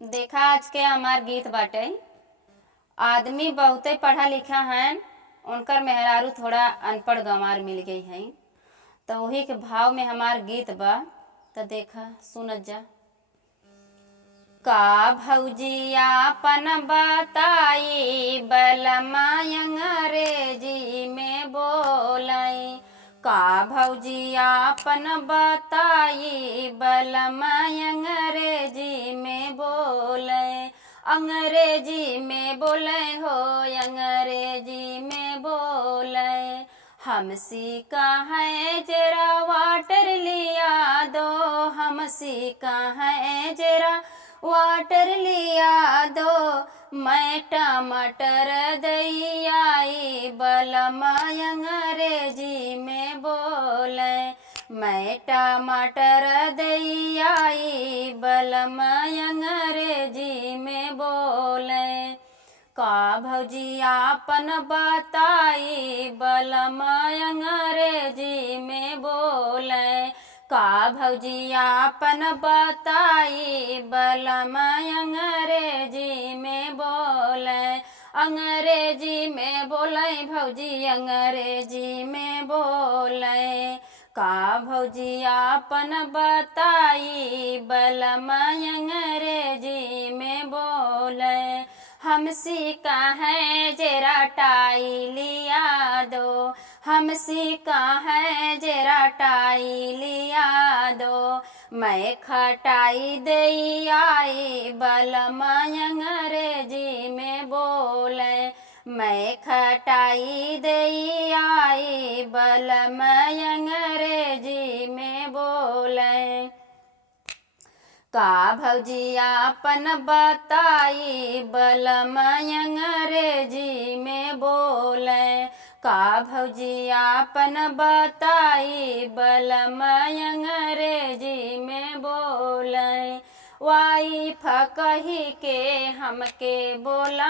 देखा आज के हमार गीत बाटे। आदमी बहुते पढ़ा लिखा हैं, उनकर मेहरारू थोड़ा अनपढ़ गंवार मिल गई हैं। तो वही के भाव में हमार गीत बा। तो देखा सुनत जा। का भौजी आपन बताई बलमा अंग्रेजी में बोलाई। का भौजी आपन बताई बलमा अंग्रेजी में बोले। अंग्रेजी में बोले हो अंग्रेजी में बोले। हम सीखा है जरा वाटर लिया दो। हम सीखा है जरा वाटर लिया दो। मैं टमाटर दई आई बलमा अंग्रेजी में बोले। मैं टमाटर दई आई बलमा अंग्रेजी में बोले। का भौजी आपन बताई बलमा अंग्रेजी में बोले। का भौजी आपन बताई बलमा अंग्रेजी में बोले। अंग्रेजी में बोले भौजी अंग्रेजी में बोले। का भौजी आपन बताई बलमा अंग्रेजी में बोले। हम सीखा है जरा टाई लिया दो। हम सीखा है जरा टाई लिया दो। मैं खटाई दई आई बलमा अंग्रेजी में बोले। मैं खटाई दई आई बलमा अंग्रेजी में बोले। का भौजी आपन बताई बलमा अंग्रेजी में बोले। का भौजी आपन बताई बलमा अंग्रेजी में बोले। वाइफ कही के हमके बोला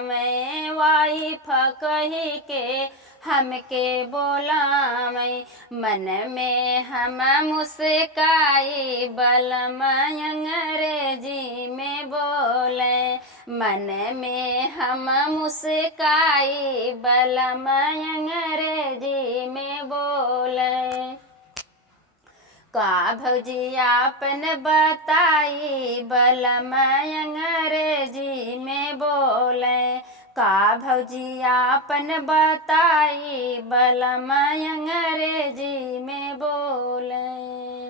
मैं। वाइफ कही के हमके बोला मैं। मन में हम मुस्काई बलमा अंग्रेजी में बोले। मन में हम मुस्काई बलमा अंग्रेजी में बोले। का भौजी आपन बताई बलमा अंग्रेजी में बोले। का भौजी आपन बताई बलमा अंग्रेजी में बोले।